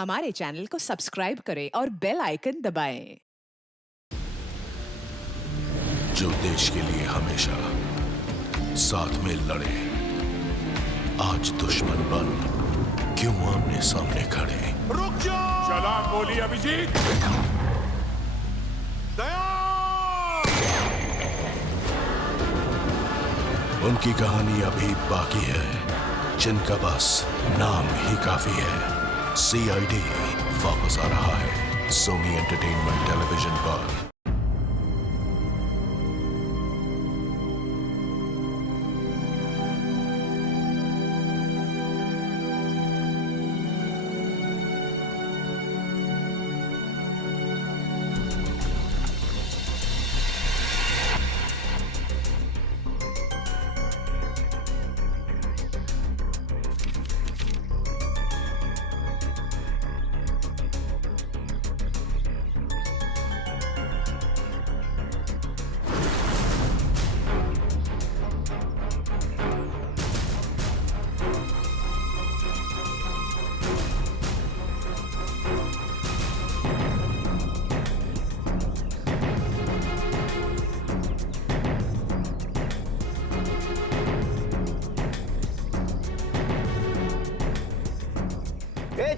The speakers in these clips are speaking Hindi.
हमारे चैनल को सब्सक्राइब करें और बेल आइकन दबाएं। जो देश के लिए हमेशा साथ में लड़े, आज दुश्मन बन क्यों आमने सामने खड़े। रुक जाओ! चला गोली अभिजीत। दया! उनकी कहानी अभी बाकी है, जिनका बस नाम ही काफी है। सीआईडी वापस आ रहा है सोनी एंटरटेनमेंट टेलीविजन पर।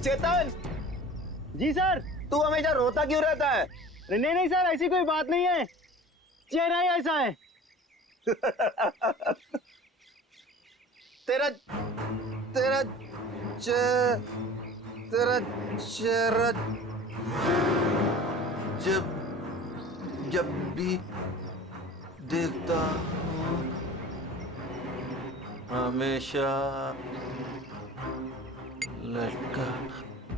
चेतन जी सर। तू हमेशा रोता क्यों रहता है? नहीं नहीं सर, ऐसी कोई बात नहीं है, चेहरा ही ऐसा है। तेरा तेरा तेरा चेहरा जब जब भी देखता हूँ हमेशा लटका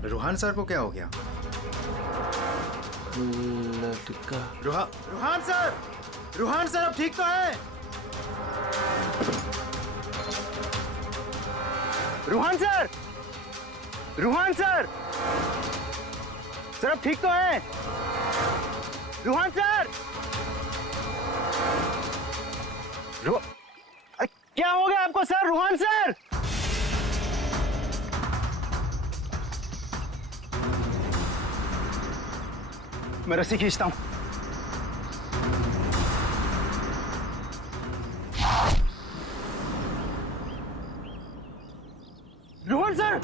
रूहान सर को क्या हो गया? लटका रूहान सर अब ठीक तो है? रूहान सर सर अब ठीक तो है? रूहान सर क्या हो गया आपको सर? रूहान सर मैं रस्सी खींचता हूं। रोहन सर!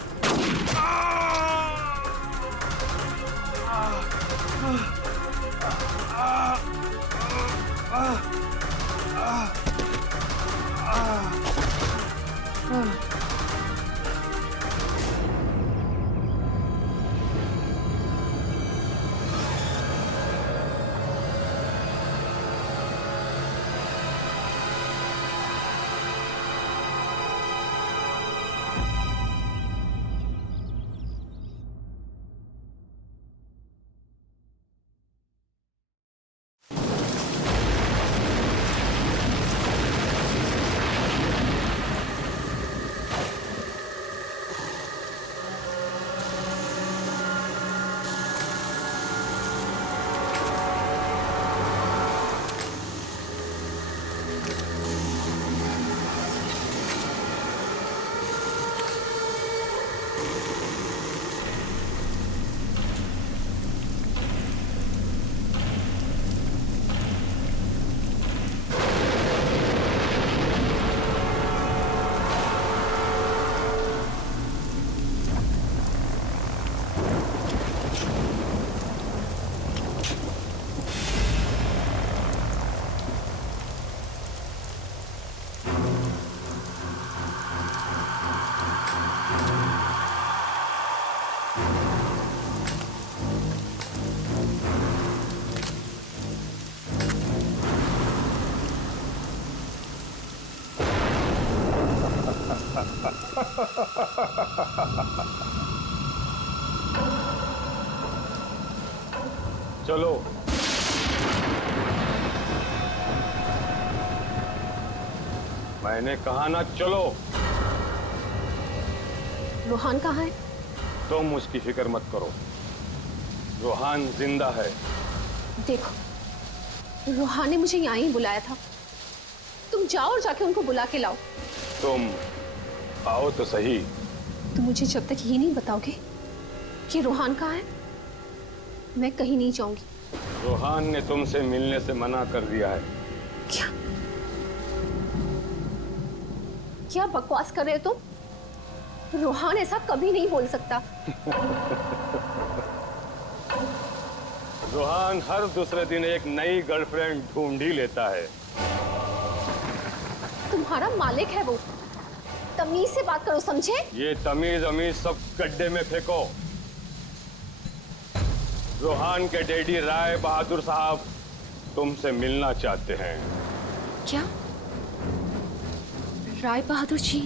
चलो मैंने कहा ना, चलो। रूहान कहाँ है? तुम उसकी फिक्र मत करो, रूहान जिंदा है। देखो, रूहान ने मुझे यहाँ ही बुलाया था। तुम जाओ और जाके उनको बुला के लाओ। तुम आओ तो सही। तुम मुझे जब तक ये नहीं बताओगे ये रूहान कहाँ है? मैं कहीं नहीं जाऊंगी। रोहान ने तुमसे मिलने से मना कर दिया है। क्या क्या बकवास कर रहे हो तुम? रूहान ऐसा कभी नहीं बोल सकता। रोहान हर दूसरे दिन एक नई गर्लफ्रेंड ढूंढ ही लेता है। तुम्हारा मालिक है वो, तमीज से बात करो, समझे? ये तमीज अमीज सब गड्ढे में फेंको। रोहान के डैडी राय बहादुर साहब तुमसे मिलना चाहते हैं। क्या राय बहादुर जी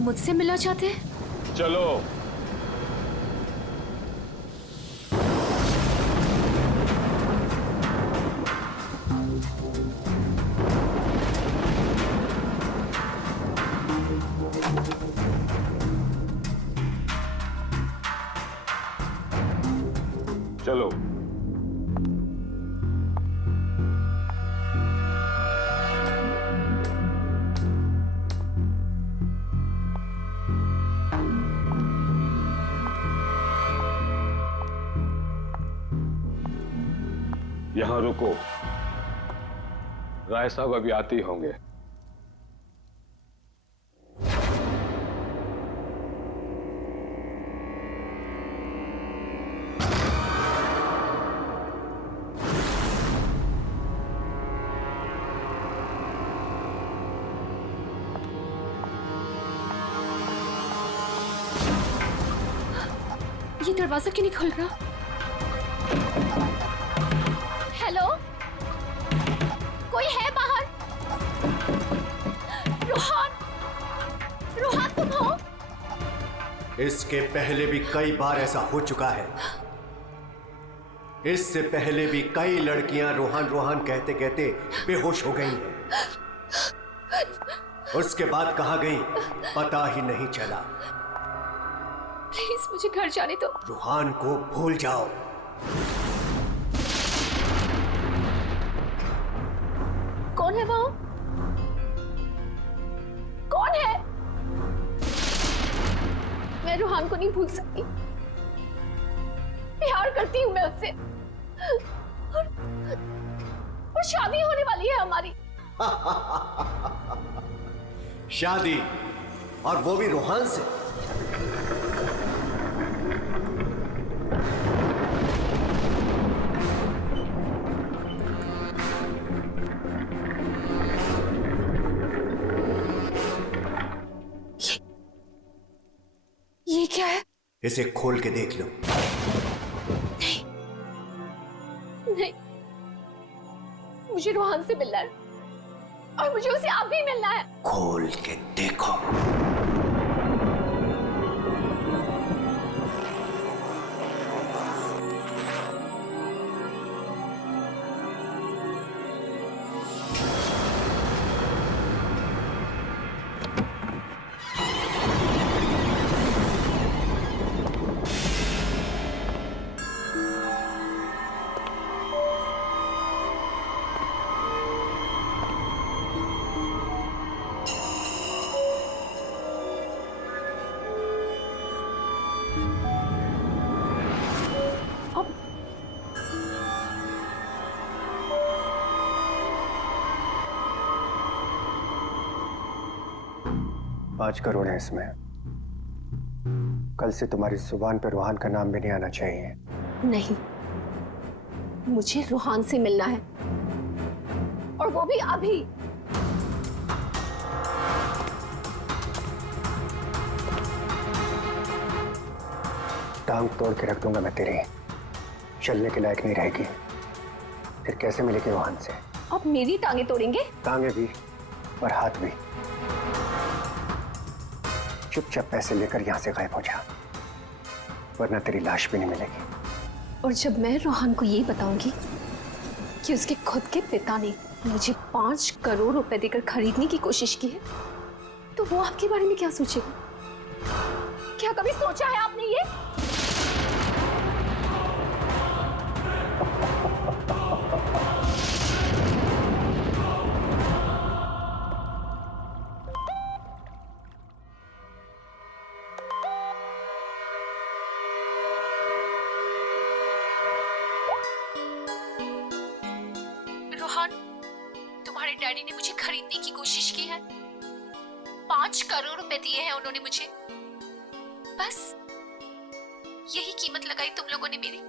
मुझसे मिलना चाहते हैं? चलो। चलो। यहां रुको, राय साहब अभी आते ही होंगे। ये दरवाजा क्यों नहीं खुल रहा? हेलो, कोई है बाहर? रोहान, रोहान तुम हो? इसके पहले भी कई बार ऐसा हो चुका है। इससे पहले भी कई लड़कियां रोहान रोहान कहते कहते बेहोश हो गई हैं। उसके बाद कहां गई पता ही नहीं चला। प्लीज मुझे घर जाने दो। रोहान को भूल जाओ। कौन है वो? कौन है? मैं रोहान को नहीं भूल सकती। प्यार करती हूँ मैं उससे, और शादी होने वाली है हमारी। शादी, और वो भी रोहान से। ये क्या है? इसे खोल के देख लो। नहीं, मुझे रोहान से मिलना है, और मुझे उसे आप भी मिलना है। खोल के देखो। आज करोड़ है इसमें। कल से तुम्हारी जुबान पर रोहान का नाम भी नहीं आना चाहिए। नहीं, मुझे रोहान से मिलना है, और वो भी अभी। टांग तोड़ के रख दूंगा मैं तेरी, चलने के लायक नहीं रहेगी। फिर कैसे मिलेगी रोहान से? आप मेरी टांगे तोड़ेंगे? टांगे भी और हाथ भी। चुपचाप पैसे लेकर यहां से गायब हो जा, वरना तेरी लाश भी नहीं मिलेगी। और जब मैं रोहान को यही बताऊंगी कि उसके खुद के पिता ने मुझे 5 करोड़ रुपए देकर खरीदने की कोशिश की है, तो वो आपके बारे में क्या सोचेगा? क्या कभी सोचा है आपने ये? डैडी ने मुझे खरीदने की कोशिश की है। 5 करोड़ रुपए दिए हैं उन्होंने मुझे। बस यही कीमत लगाई तुम लोगों ने मेरी।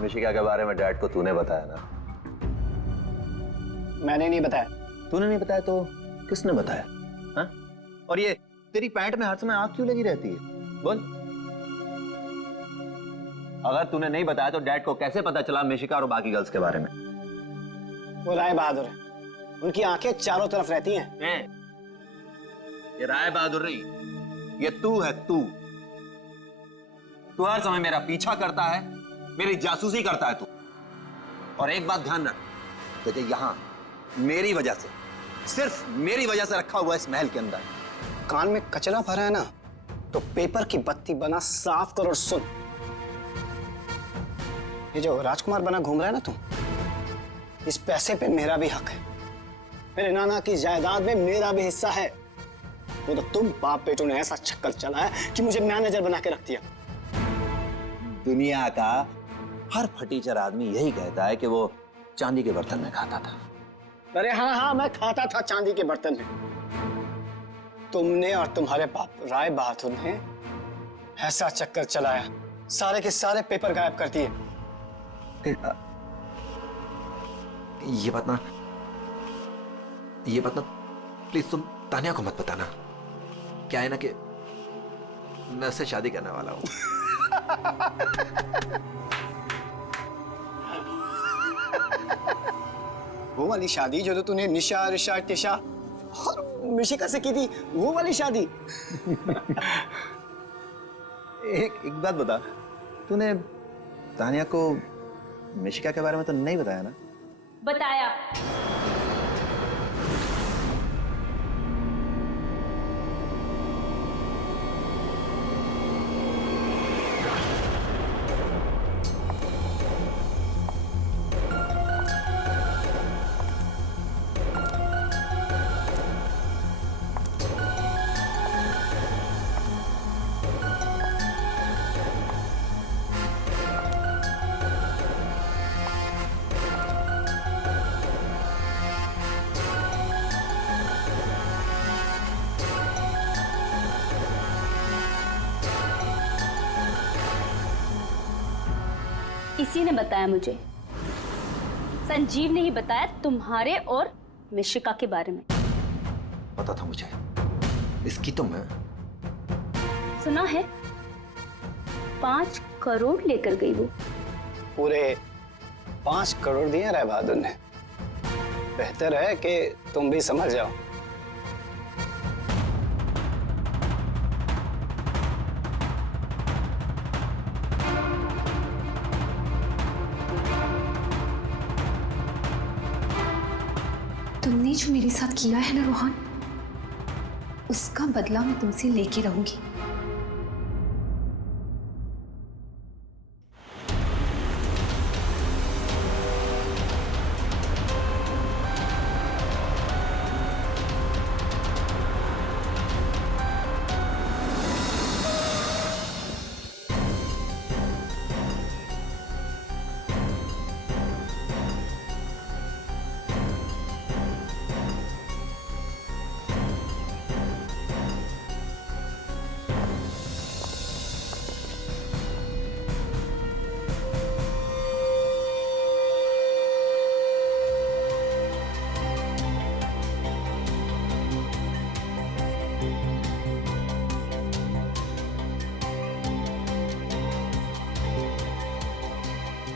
मिशिका के बारे में डैड को तूने बताया ना? मैंने नहीं बताया। तूने नहीं बताया तो किसने बताया? हाँ? और ये तेरी पैंट में हर समय आग क्यों लगी रहती है? बोल। अगर तूने नहीं बताया तो डैड को कैसे पता चला मिशिका और बाकी गर्ल्स के बारे में? वो राय बहादुर है, उनकी आंखें चारों तरफ रहती हैं। ये राय बहादुर नहीं, ये तू है। तू हर समय मेरा पीछा करता है, मेरी जासूसी करता है तू। और एक बात ध्यान रख, तुझे यहां मेरी वजह से, सिर्फ मेरी वजह से रखा हुआ इस महल के अंदर। कान में कचरा भरा है ना, तो पेपर की बत्ती बना साफ कर और सुन। ये जो राजकुमार बना घूम रहा है ना तू, इस पैसे पे मेरा भी हक है। मेरे नाना की जायदाद में मेरा भी हिस्सा है। वो तो तुम बाप बेटों ने ऐसा चक्कर चलाया कि मुझे मैनेजर बना के रख दिया। दुनिया का हर फटीचर आदमी यही कहता है कि वो चांदी के बर्तन में खाता था। अरे हाँ, मैं खाता था चांदी के बर्तन में। तुमने और तुम्हारे बाप राय बहादुर ने ऐसा चक्कर चलाया, सारे के सारे पेपर गायब कर दिए। ये बात ना प्लीज तुम तानिया को मत बताना। क्या है ना कि मैं उससे शादी करने वाला हूं। वो वाली शादी जो तो तूने निशा, ऋषा, टिशा और मिशिका से की थी, वो वाली शादी। एक बात बता, तूने तानिया को मिशिका के बारे में तो नहीं बताया ना? बताया। इसी ने बताया मुझे। संजीव ने ही बताया तुम्हारे और मिशिका के बारे में। पता था मुझे, इसकी तो मैं सुना है 5 करोड़ लेकर गई वो। पूरे 5 करोड़ दिए राय बहादुर ने। बेहतर है कि तुम भी समझ जाओ। तुमने जो मेरे साथ किया है ना रोहन, उसका बदला मैं तुमसे लेके रहूंगी।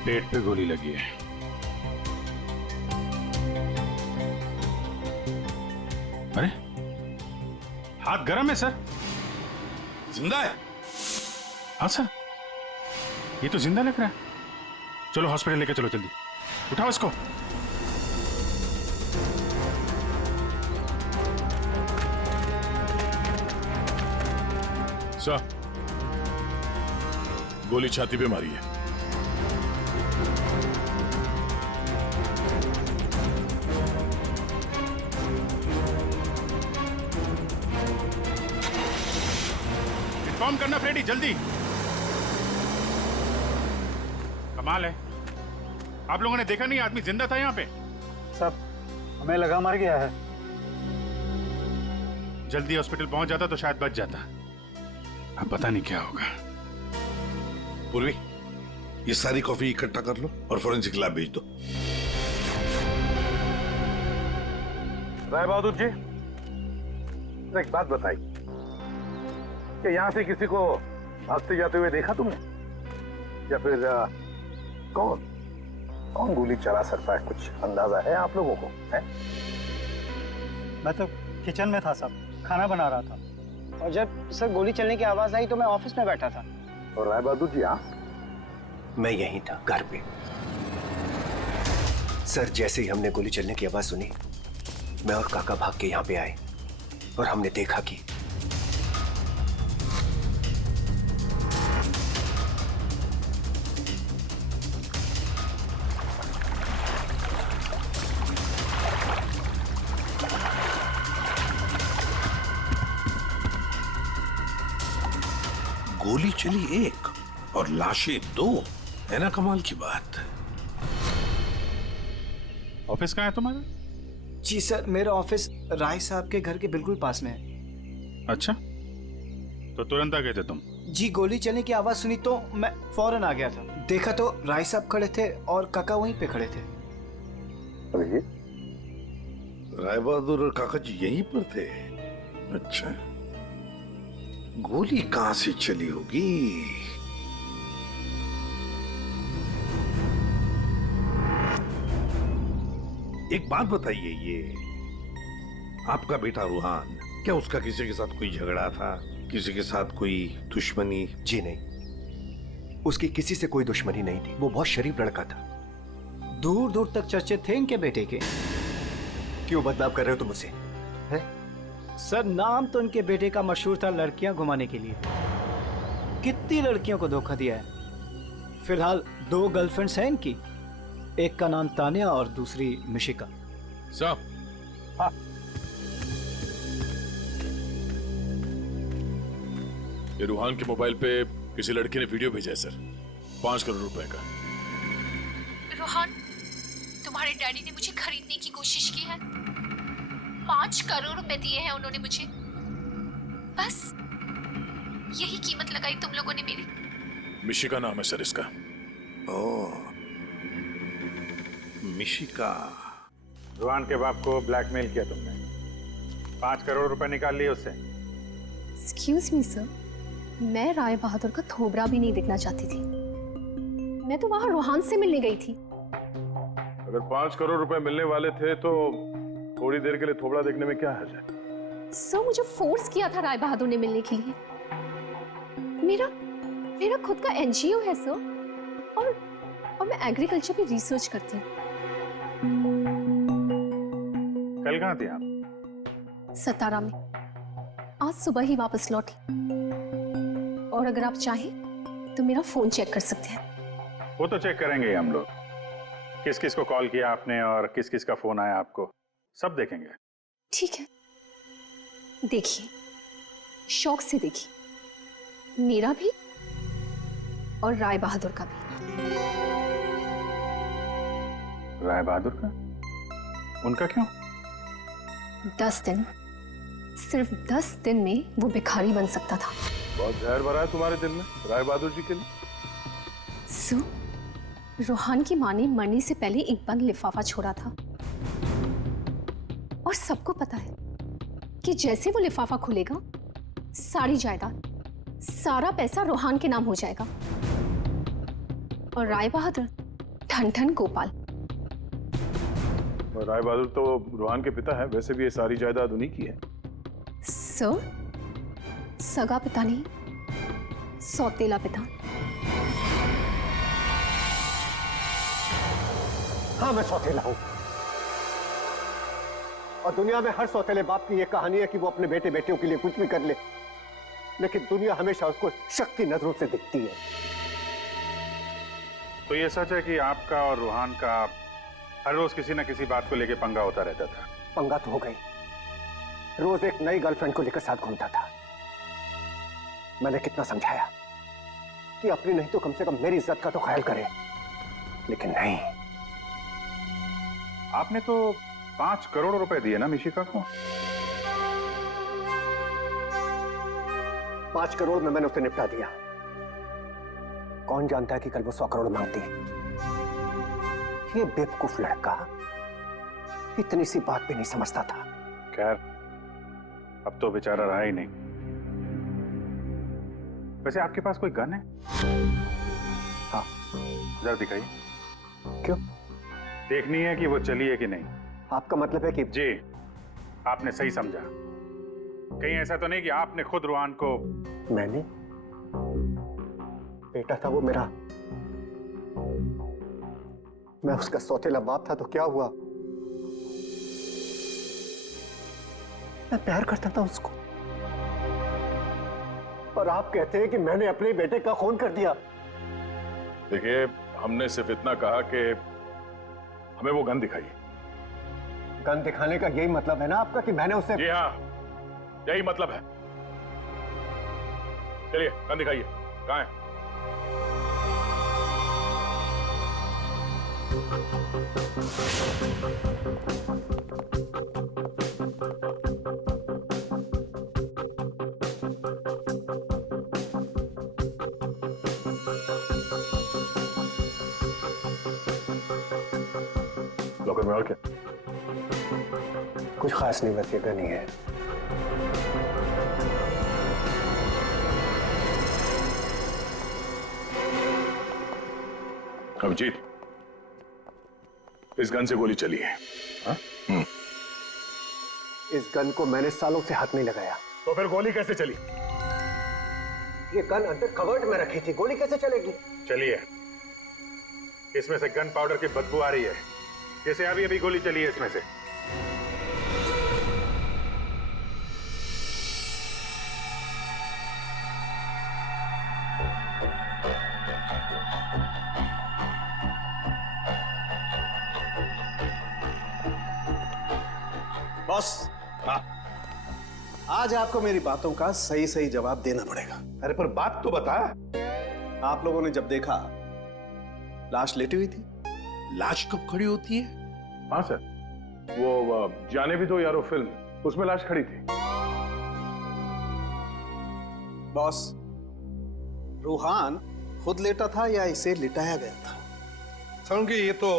पेट पे गोली लगी है। अरे हाथ गरम है सर। जिंदा है? हाँ सर, ये तो जिंदा लग रहा है। चलो हॉस्पिटल लेके चलो, जल्दी उठाओ इसको। सर, गोली छाती पे मारी है। इन्फॉर्म करना फ्रेडी, जल्दी। कमाल है, आप लोगों ने देखा नहीं आदमी जिंदा था यहाँ पे? सब हमें लगा मर गया है। जल्दी हॉस्पिटल पहुंच जाता तो शायद बच जाता। अब पता नहीं क्या होगा। पूर्वी, ये सारी कॉफी इकट्ठा कर लो और फोरेंसिक लैब भेज दो। राय बहादुर जी, एक बात बताई कि यहां से किसी को भागते जाते हुए देखा तुमने, या फिर कौन कौन गोली चला सकता है, कुछ अंदाजा है आप लोगों को? है? मैं तो किचन में था साहब, खाना बना रहा था, और जब सर गोली चलने की आवाज आई तो मैं ऑफिस में बैठा था। और राय बहादुर जी आप? मैं यहीं था, घर पे। सर, जैसे ही हमने गोली चलने की आवाज सुनी, मैं और काका भाग के यहाँ पे आए और हमने देखा कि गोली चली एक और लाशें दो, है ना कमाल की बात। ऑफिस कहाँ है तुम्हारा? जी सर, मेरा ऑफिस राय साहब के घर के बिल्कुल पास में है। अच्छा, तो तुरंत आ गए थे तुम? जी, गोली चलने की आवाज सुनी तो मैं फौरन आ गया था। देखा तो राय साहब खड़े थे और काका वहीं पे खड़े थे। अरे, राय बहादुर और काका जी यहीं पर थे? अच्छा, गोली कहां से चली होगी? एक बात बताइए, ये आपका बेटा रूहान, क्या उसका किसी के साथ कोई झगड़ा था, किसी के साथ कोई दुश्मनी? जी नहीं, उसकी किसी से कोई दुश्मनी नहीं थी। वो बहुत शरीफ लड़का था। दूर दूर तक चर्चे थे इनके बेटे के। क्यों बदनाम कर रहे हो तुम उसे? हैं? सर, नाम तो इनके बेटे का मशहूर था लड़कियां घुमाने के लिए। कितनी लड़कियों को धोखा दिया है। फिलहाल 2 गर्लफ्रेंड्स हैं इनकी, एक का नाम तानिया और दूसरी मिशिका। साहब, हाँ, ये रूहान के मोबाइल पे किसी लड़की ने वीडियो भेजा है सर, 5 करोड़ रुपए का। रोहन, तुम्हारे डैडी ने मुझे खरीदने की कोशिश की है। 5 करोड़ रुपए दिए हैं उन्होंने मुझे। बस यही कीमत लगाई तुम लोगों ने मेरी। मिशिका नाम है सर इसका। ओह, मिशिका। रुहान के बाप को ब्लैकमेल किया तुमने, 5 करोड़ रुपए निकाल लिए उससे। एक्सक्यूज मी सर, मैं राय बहादुर का थोबड़ा भी नहीं देखना चाहती थी। मैं तो वहां रोहान से मिलने गई थी। अगर 5 करोड़ रुपए मिलने वाले थे तो थोड़ी देर के लिए थोबड़ा देखने में क्या हर्ज है? सर, मुझे फोर्स किया था राय बहादुर ने मिलने के लिए। मेरा खुद का एनजीओ है सर, और मैं एग्रीकल्चर पे रिसर्च करती हूँ। कल कहाँ थे आप? सतारा में। आज सुबह ही वापस लौटी। और अगर आप चाहें तो मेरा फोन चेक कर सकते हैं। वो तो चेक करेंगे ही हम लोग, किस किस को कॉल किया आपने और किस किस का फोन आया आपको, सब देखेंगे। ठीक है, देखिए, शौक से देखिए, मेरा भी और राय बहादुर का भी। राय बहादुर का? उनका क्यों? 10 दिन, सिर्फ 10 दिन में वो भिखारी बन सकता था। बहुत जहर भरा है तुम्हारे दिल में राय बहादुर जी के लिए। सो, रोहान की मां ने मरने से पहले एक बंद लिफाफा छोड़ा था, और सबको पता है कि जैसे वो लिफाफा खुलेगा, सारी जायदाद, सारा पैसा रोहान के नाम हो जाएगा। और राय बहादुर ठन ठन गोपाल। राय बहादुर तो रूहान के पिता है, वैसे भी ये सारी जायदाद उन्हीं की है। सर, सगा पिता नहीं, सौतेला पिता। हाँ, मैं सौतेला हूं। और दुनिया में हर सौतेले बाप की यह कहानी है कि वो अपने बेटे बेटियों के लिए कुछ भी कर ले, लेकिन दुनिया हमेशा उसको शक की नजरों से दिखती है। तो ये सच है कि आपका और रूहान का हर रोज किसी न किसी बात को लेकर पंगा होता रहता था? पंगा तो हो गई, रोज एक नई गर्लफ्रेंड को लेकर साथ घूमता था। मैंने कितना समझाया कि अपनी नहीं तो कम से कम मेरी इज्जत का तो ख्याल करे, लेकिन नहीं। आपने तो 5 करोड़ रुपए दिए ना मिशिका को। 5 करोड़ में मैंने उसे निपटा दिया। कौन जानता है कि कल वो 100 करोड़ मांगती। ये बेवकूफ लड़का इतनी सी बात भी नहीं समझता था। खैर, अब तो बेचारा रहा ही नहीं। वैसे आपके पास कोई गन है? हाँ। जरा दिखाइए। क्यों? देखनी है कि वो चली है कि नहीं। आपका मतलब है कि? जी, आपने सही समझा। कहीं ऐसा तो नहीं कि आपने खुद रूहान को? मैंने? बेटा था वो मेरा। मैं उसका सौतेला बाप था तो क्या हुआ? मैं प्यार करता था उसको, और आप कहते हैं कि मैंने अपने बेटे का खून कर दिया। देखिए, हमने सिर्फ इतना कहा कि हमें वो गन दिखाइए। गन दिखाने का यही मतलब है ना आपका कि मैंने उसे? जी हाँ, यही मतलब है। चलिए गन दिखाइए। कहाँ है? लॉकर में और क्या? कुछ खास नहीं, बस ये गन ही है। अभिजीत, इस गन से गोली चली है। हाँ? इस गन को मैंने सालों से हाथ नहीं लगाया। तो फिर गोली कैसे चली? ये गन अंदर कवर्ड में रखी थी, गोली कैसे चलेगी? चलिए, इसमें से गन पाउडर की बदबू आ रही है, जैसे अभी अभी गोली चली है इसमें से। बॉस, आज आपको मेरी बातों का सही सही जवाब देना पड़ेगा। अरे पर बात तो बता। आप लोगों ने जब देखा लाश लेटी हुई थी। लाश कब खड़ी होती है? हाँ सर, वो जाने भी दो यारो फिल्म, उसमें लाश खड़ी थी। बॉस, रूहान खुद लेटा था या इसे लिटाया गया था? समझ ये तो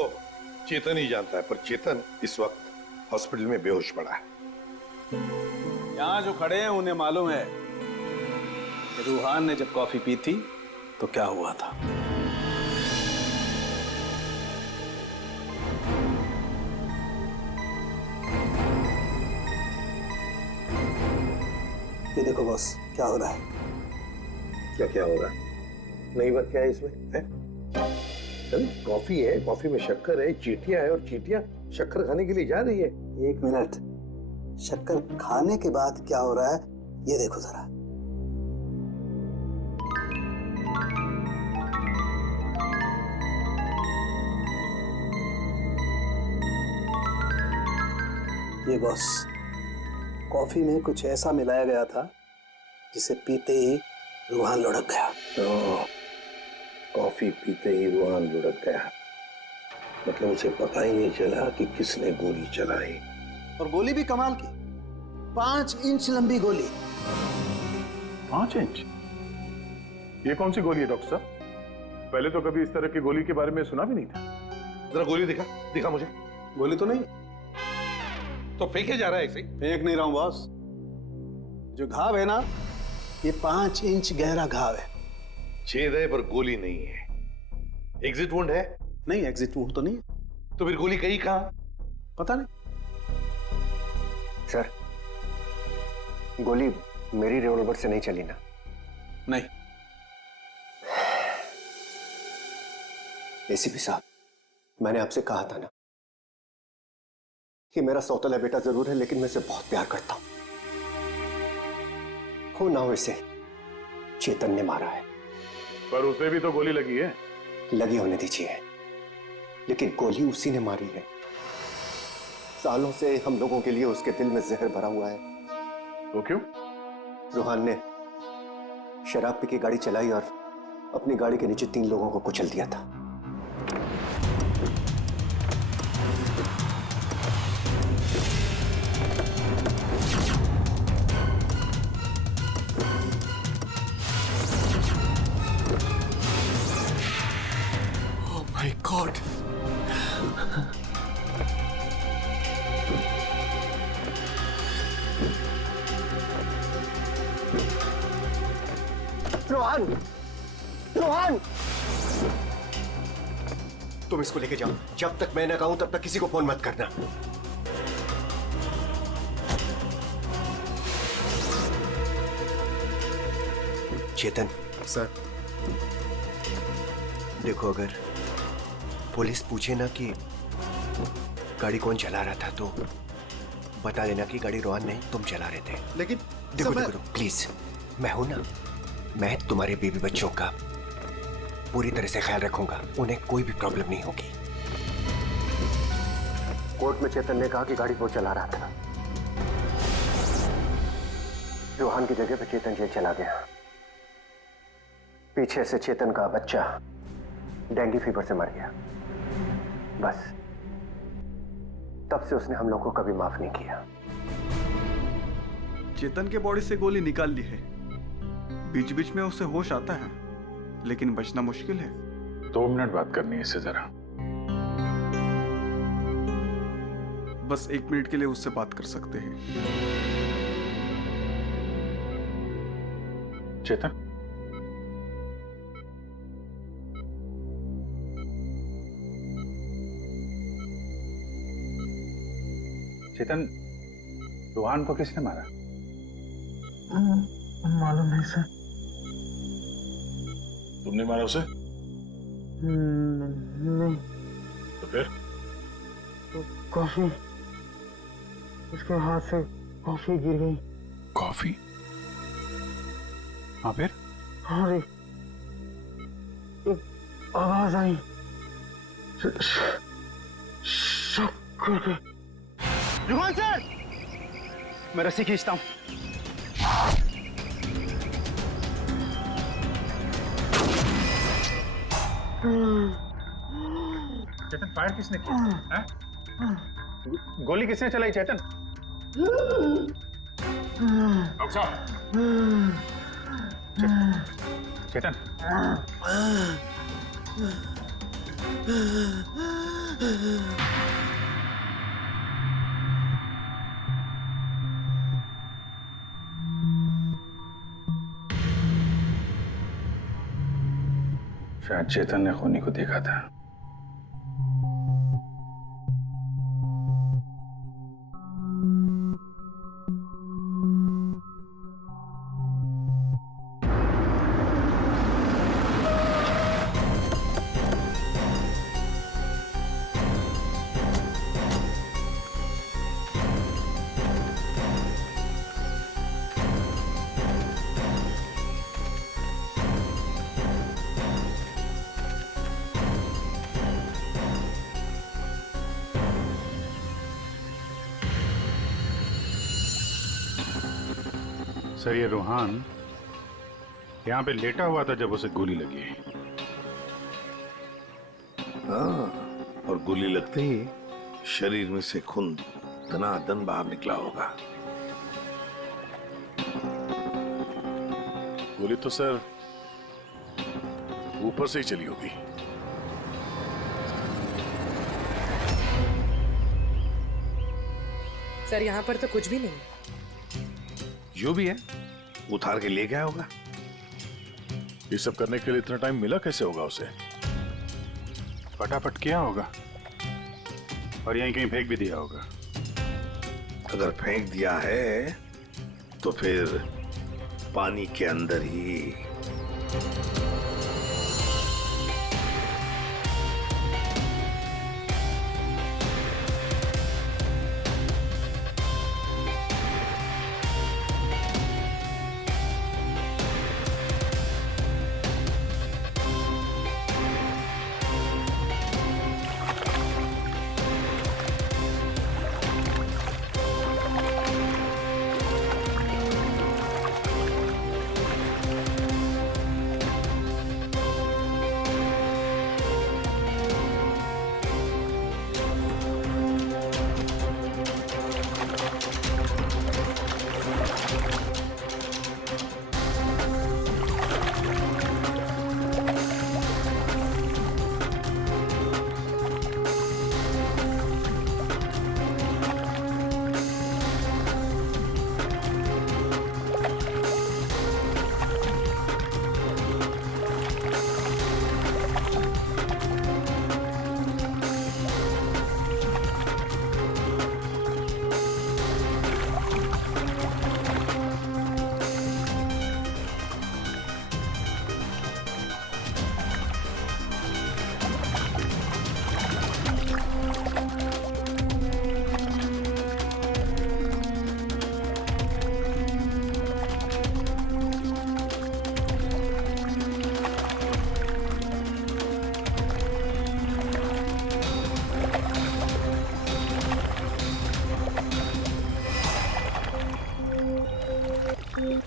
चेतन ही जानता है, पर चेतन इस वक्त हॉस्पिटल में बेहोश पड़ा है। यहां जो खड़े हैं उन्हें मालूम है कि रूहान ने जब कॉफी पी थी तो क्या हुआ था। ये देखो बॉस, क्या हो रहा है? क्या हो रहा है? नई बात क्या है इसमें? है? अरे कॉफी है, कॉफी में शक्कर है, चींटियां है, और चींटियां शक्कर खाने के लिए जा रही है। 1 मिनट, शक्कर खाने के बाद क्या हो रहा है ये देखो जरा। ये बॉस, कॉफी में कुछ ऐसा मिलाया गया था जिसे पीते ही रूहान लुढ़क गया। तो कॉफी पीते ही रूहान लुढ़क गया, मतलब उसे पता ही नहीं चला कि किसने गोली चलाई। और गोली भी कमाल की, 5 इंच लंबी गोली। 5 इंच? ये कौन सी गोली है डॉक्टर साहब? पहले तो कभी इस तरह की गोली के बारे में सुना भी नहीं था। जरा गोली दिखा मुझे। गोली तो नहीं। तो फेंके जा रहा है ऐसे ही? फेंक नहीं रहा हूं बॉस, जो घाव है ना, ये 5 इंच गहरा घाव है। छेद है पर गोली नहीं है। एग्जिट वुंड है? नहीं, एग्जिट वुंड तो नहीं। तो फिर गोली कहीं कहां? पता नहीं सर, गोली मेरी रिवॉल्वर से नहीं चली ना? नहीं। एसीपी साहब, मैंने आपसे कहा था ना कि मेरा सौतेला बेटा जरूर है, लेकिन मैं इसे बहुत प्यार करता हूं। हो ना हो, इसे चेतन ने मारा है। पर उसे भी तो गोली लगी है। लगी होने दीजिए, लेकिन गोली उसी ने मारी है। सालों से हम लोगों के लिए उसके दिल में जहर भरा हुआ है। वो क्यों? रूहान ने शराब पी के गाड़ी चलाई और अपनी गाड़ी के नीचे 3 लोगों को कुचल दिया था। Oh my God! Rohan! Rohan! तुम इसको लेके जाओ। जब तक मैं ना कहूं तब तक किसी को फोन मत करना। चेतन सर, देखो अगर पुलिस पूछे ना कि गाड़ी कौन चला रहा था तो बता देना कि गाड़ी रोहन नहीं तुम चला रहे थे। लेकिन देखो देखो प्लीज, मैं हूं ना, मैं तुम्हारे बेबी बच्चों का पूरी तरह से ख्याल रखूंगा, उन्हें कोई भी प्रॉब्लम नहीं होगी। कोर्ट में चेतन ने कहा कि गाड़ी वो चला रहा था। रोहन की जगह पे चेतन जेल चला गया। पीछे से चेतन का बच्चा डेंगू फीवर से मर गया। बस तब से उसने हम लोगों को कभी माफ नहीं किया। चेतन के बॉडी से गोली निकाल ली है, बीच बीच में उसे होश आता है, लेकिन बचना मुश्किल है। 2 मिनट बात करनी है इससे जरा। बस 1 मिनट के लिए उससे बात कर सकते हैं। चेतन, चेतन, रोहन को किसने मारा? मालूम नहीं सर। तुमने मारा उसे? नहीं। तो फिर? तो कॉफी, उसके हाथ से कॉफी गिर गई। कॉफी? हाँ फिर? और एक आवाज आई, शक करके। रोहन सर, मैं रस्सी खींचता हूँ। चेतन, फायर किसने किया? हैं? गोली किसने चलाई चेतन? डॉक्टर साहब, चेतन, शायद चेतन ने खूनी को देखा था। सर, ये रोहन यहाँ पे लेटा हुआ था जब उसे गोली लगी। हाँ, और गोली लगते ही शरीर में से खून दनादन बाहर निकला होगा। गोली तो सर ऊपर से ही चली होगी। सर, यहाँ पर तो कुछ भी नहीं। जो भी है उतार के ले गया होगा। ये सब करने के लिए इतना टाइम मिला कैसे होगा उसे? फटाफट किया होगा और यहीं कहीं फेंक भी दिया होगा। अगर फेंक दिया है तो फिर पानी के अंदर ही।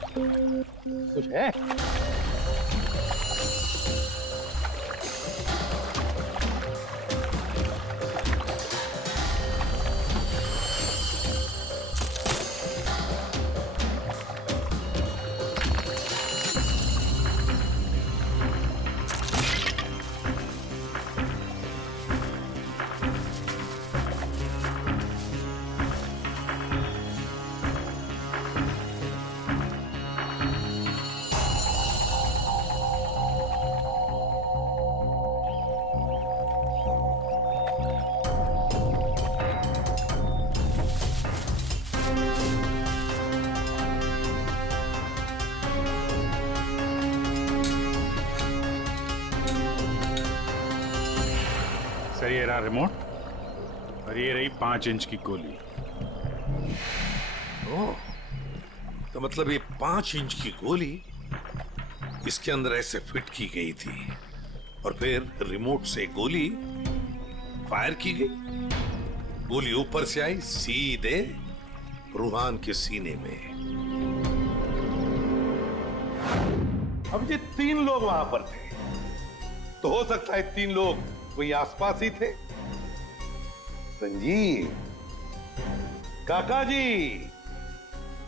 कुछ है? सर ये रहा रिमोट और ये रही 5 इंच की गोली। ओह, तो मतलब ये 5 इंच की गोली इसके अंदर ऐसे फिट की गई थी और फिर रिमोट से गोली फायर की गई। गोली ऊपर से आई सीधे रूहान के सीने में। अब ये 3 लोग वहां पर थे, तो हो सकता है 3 लोग वही आसपास ही थे। संजीव, काका जी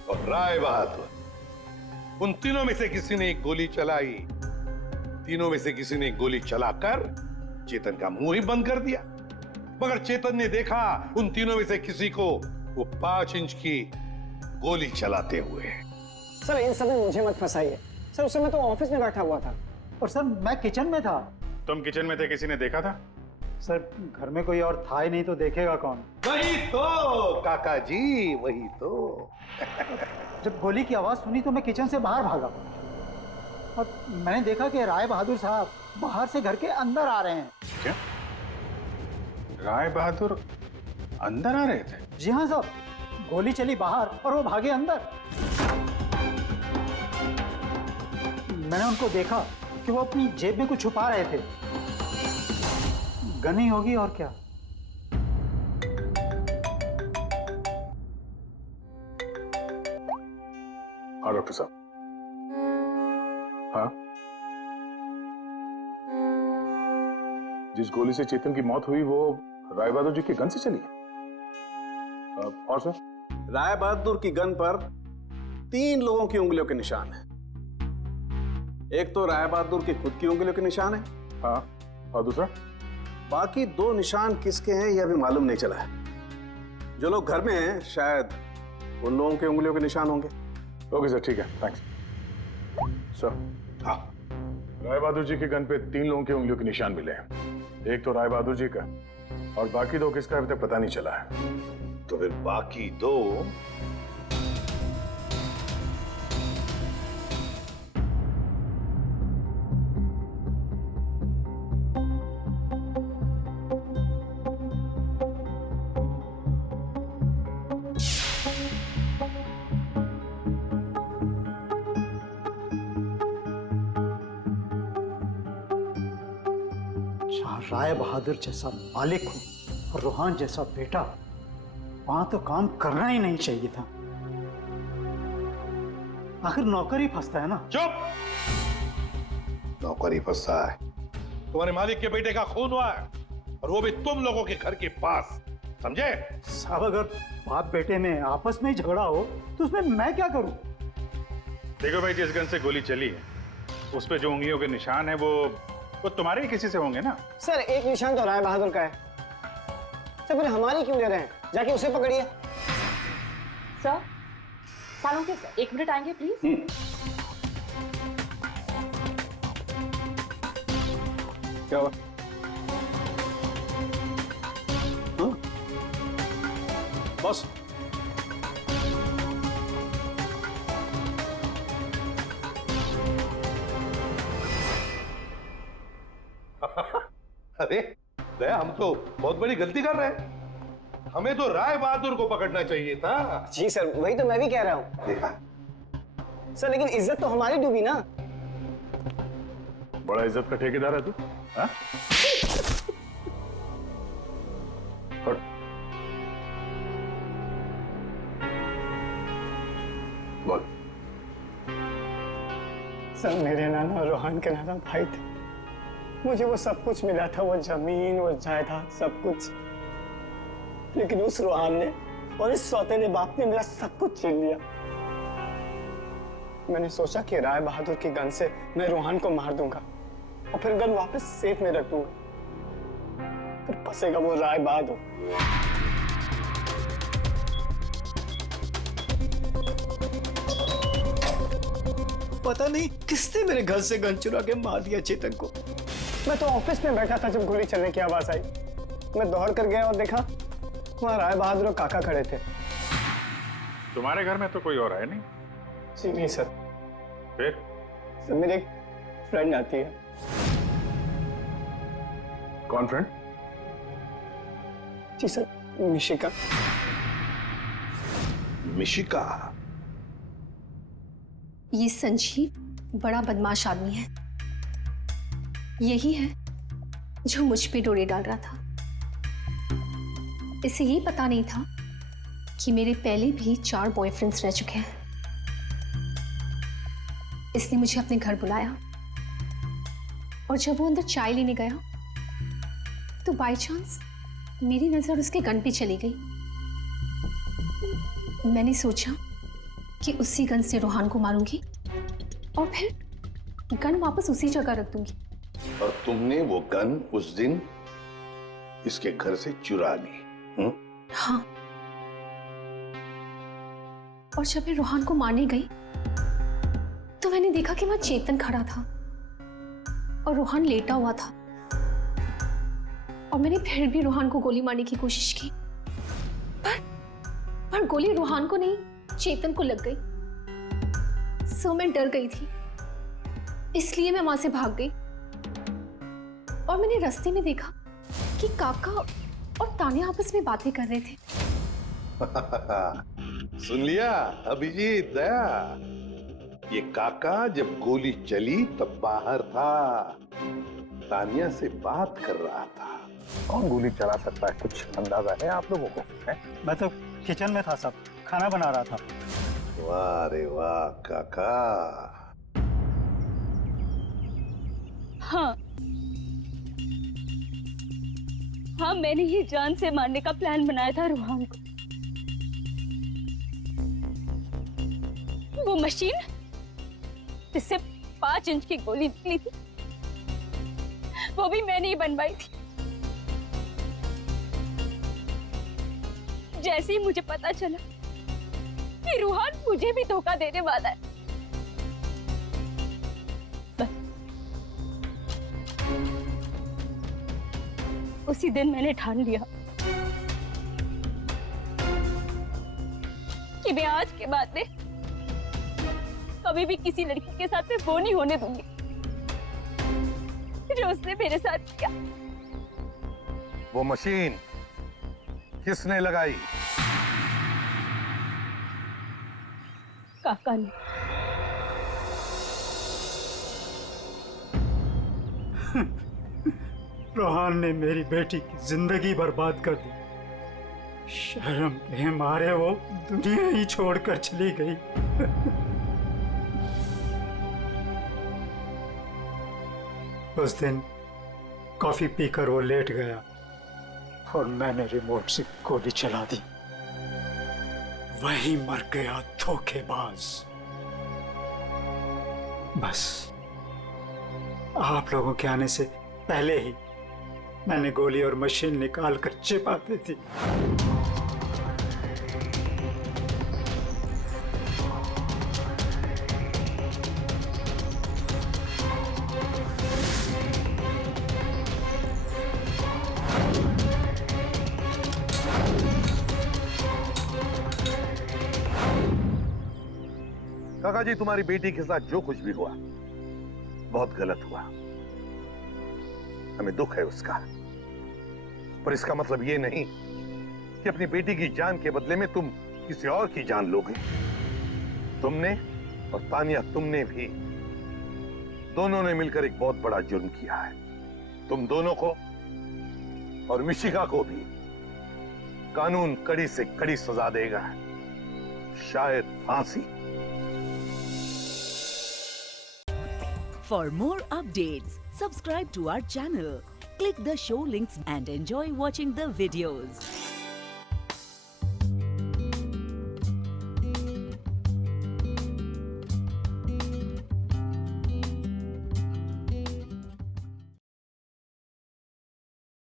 और राय बहादुर, उन तीनों में से किसी ने एक गोली चलाई। तीनों में से किसी ने गोली चलाकर चेतन का मुंह ही बंद कर दिया, मगर चेतन ने देखा उन तीनों में से किसी को वो 5 इंच की गोली चलाते हुए। सर इन सब में मुझे मत फंसाइए सर, उस समय तो ऑफिस में बैठा हुआ था। और सर मैं किचन में था। तुम किचन में थे, किसी ने देखा था? सर घर में कोई और था ही नहीं तो देखेगा कौन? वही तो काका जी, वही तो। जब गोली की आवाज सुनी तो मैं किचन से बाहर भागा और मैंने देखा कि राय बहादुर साहब बाहर से घर के अंदर आ रहे हैं। क्या? राय बहादुर अंदर आ रहे थे? जी हाँ साहब, गोली चली बाहर और वो भागे अंदर। मैंने उनको देखा कि वो अपनी जेब में कुछ छुपा रहे थे। गन ही होगी और क्या। हाँ डॉक्टर साहब। हाँ, जिस गोली से चेतन की मौत हुई वो राय बहादुर जी की गन से चली है। और सर? राय बहादुर की गन पर 3 लोगों की उंगलियों के निशान है। एक तो राय बहादुर की खुद की उंगलियों के निशान है। हाँ, और दूसरा? बाकी 2 निशान किसके हैं यह अभी मालूम नहीं चला है। जो लोग घर में हैं शायद उन लोगों के उंगलियों के निशान होंगे। ओके सर, ठीक है, थैंक्स सर। हाँ, राय बहादुर जी के गन पे 3 लोगों की उंगलियों के निशान मिले हैं। एक तो राय बहादुर जी का और बाकी 2 किसका अभी तक पता नहीं चला है। तो फिर बाकी 2 राय बहादुर जैसा मालिक हो और रूहान जैसा बेटा, वहां तो काम करना ही नहीं चाहिए था। आखिर नौकर ही फंसता है ना। चुप! नौकर ही फंसता है। तुम्हारे मालिक के बेटे का खून हुआ है और वो भी तुम लोगों के घर के पास, समझे? साहब अगर बाप बेटे में आपस में ही झगड़ा हो तो उसमें मैं क्या करूं? देखो भाई, जिस गन से गोली चली है उस पे जो उंगलियों के निशान है वो तुम्हारे ही किसी से होंगे ना। सर एक निशान तो राय बहादुर का है। सर फिर हमारी क्यों ले रहे हैं? जाके उसे पकड़िए। सर सालों के सर 1 मिनट आएंगे प्लीज। क्या हुआ? बॉस अरे दया, हम तो बहुत बड़ी गलती कर रहे हैं। हमें तो राय बहादुर को पकड़ना चाहिए था। जी सर, वही तो मैं भी कह रहा हूँ। देखा सर लेकिन इज्जत तो हमारी डूबी ना। बड़ा इज्जत का ठेकेदार है तू। हाँ? बोल। सर मेरे नाना और रोहान के नाना भाई थे। मुझे वो सब कुछ मिला था, वो जमीन, वो जायदाद, सब कुछ। लेकिन उस रोहान ने और इस सौतेले बाप ने मेरा सब कुछ छीन लिया। मैंने सोचा कि राय बहादुर की गन से मैं रोहान को मार दूंगा और फिर गन वापस सेफ में रख दूंगा। फिर फंसेगा वो राय बहादुर। पता नहीं किसने मेरे घर से गन चुरा के मार दिया चेतन को। मैं तो ऑफिस में बैठा था जब गोली चलने की आवाज आई। मैं दौड़ कर गया और देखा वहां राय बहादुर और काका खड़े थे। तुम्हारे घर में तो कोई और है नहीं? जी नहीं सर। फिर? सर मेरी एक फ्रेंड आती है। कौन फ्रेंड? जी सर, मिशिका। मिशिका? ये संजीव बड़ा बदमाश आदमी है। यही है जो मुझ पे डोरे डाल रहा था। इसे ये पता नहीं था कि मेरे पहले भी 4 बॉयफ्रेंड्स रह चुके हैं। इसने मुझे अपने घर बुलाया और जब वो अंदर चाय लेने गया तो बाय चांस मेरी नजर उसके गन पे चली गई। मैंने सोचा कि उसी गन से रोहान को मारूंगी और फिर गन वापस उसी जगह रख दूंगी। और तुमने वो गन उस दिन इसके घर से चुरा ली? हाँ। और जब मैं रोहान को मारने गई तो मैंने देखा कि वहां चेतन खड़ा था और रोहान लेटा हुआ था। और मैंने फिर भी रोहान को गोली मारने की कोशिश की, पर गोली रोहान को नहीं, चेतन को लग गई। सो मैं डर गई थी, इसलिए मैं वहां से भाग गई। और मैंने रास्ते में देखा कि काका और तानिया आपस में बातें कर रहे थे। सुन लिया अभिजीत, दया? ये काका जब गोली चली तब बाहर था, तानिया से बात कर रहा था। कौन गोली चला सकता है, कुछ अंदाजा है आप लोगों को? मैं तो किचन में था साहब, खाना बना रहा था। वाह रे वाह काका। हाँ हाँ, मैंने ही जान से मारने का प्लान बनाया था रोहान को। वो मशीन जिससे 5 इंच की गोली निकली थी, वो भी मैंने ही बनवाई थी। जैसे ही मुझे पता चला कि रोहान मुझे भी धोखा देने वाला है, उसी दिन मैंने ठान लिया कि मैं आज के बाद में कभी भी किसी लड़की के साथ में वो नहीं होने दूंगी जो उसने मेरे साथ किया। वो मशीन किसने लगाई? काका ने। रोहान ने मेरी बेटी की जिंदगी बर्बाद कर दी। शर्म के मारे वो दुनिया ही छोड़कर चली गई। उस दिन कॉफी पीकर वो लेट गया और मैंने रिमोट से गोली चला दी। वही मर गया धोखेबाज। बस आप लोगों के आने से पहले ही मैंने गोली और मशीन निकाल कर छिपा दी थी। काका जी, तुम्हारी बेटी के साथ जो कुछ भी हुआ बहुत गलत हुआ। हमें दुख है उसका, पर इसका मतलब ये नहीं कि अपनी बेटी की जान के बदले में तुम किसी और की जान लोगे। तुमने और तानिया, तुमने भी, दोनों ने मिलकर एक बहुत बड़ा जुर्म किया है। तुम दोनों को और मिशिका को भी कानून कड़ी से कड़ी सजा देगा, शायद फांसी। For more updates, subscribe to our channel, click the show links and enjoy watching the videos.